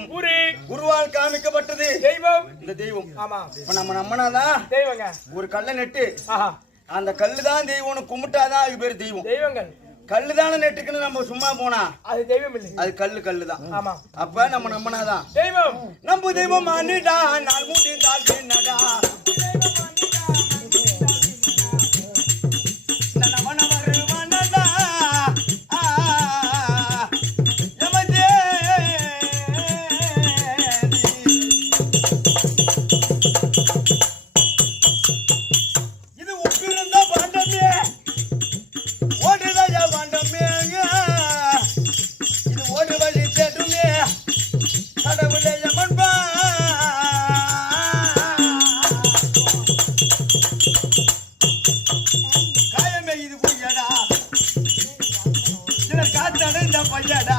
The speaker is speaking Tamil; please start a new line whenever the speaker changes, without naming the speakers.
தெய்வம். குருவால் காமிக்கப்பட்டது.
தெய்வம்.
இந்த தெய்வம்.
ஆமா.
இப்ப நம்ம நம்பினாதான்
தெய்வங்க.
ஒரு கல்லை நெட்டு. அந்த கல்லு தான் தெய்வம்னு கும்பிட்டாதான் அதுக்கு பேர் தெய்வம்.
தெய்வங்கள்.
கல்லு தானே நெட்டுக்குன்னு நம்ம சும்மா போனா?
அது தெய்வம் இல்லை
அது கல்லு கல்லு தான்
ஆமா.
அப்ப நம்ம நம்பினாதான்
தெய்வம்.
நம்பு தெய்வம் அண்ணிடா நான் முடிந்தால் இருக்கிற சிலர் காத்தடைந்த பையடா.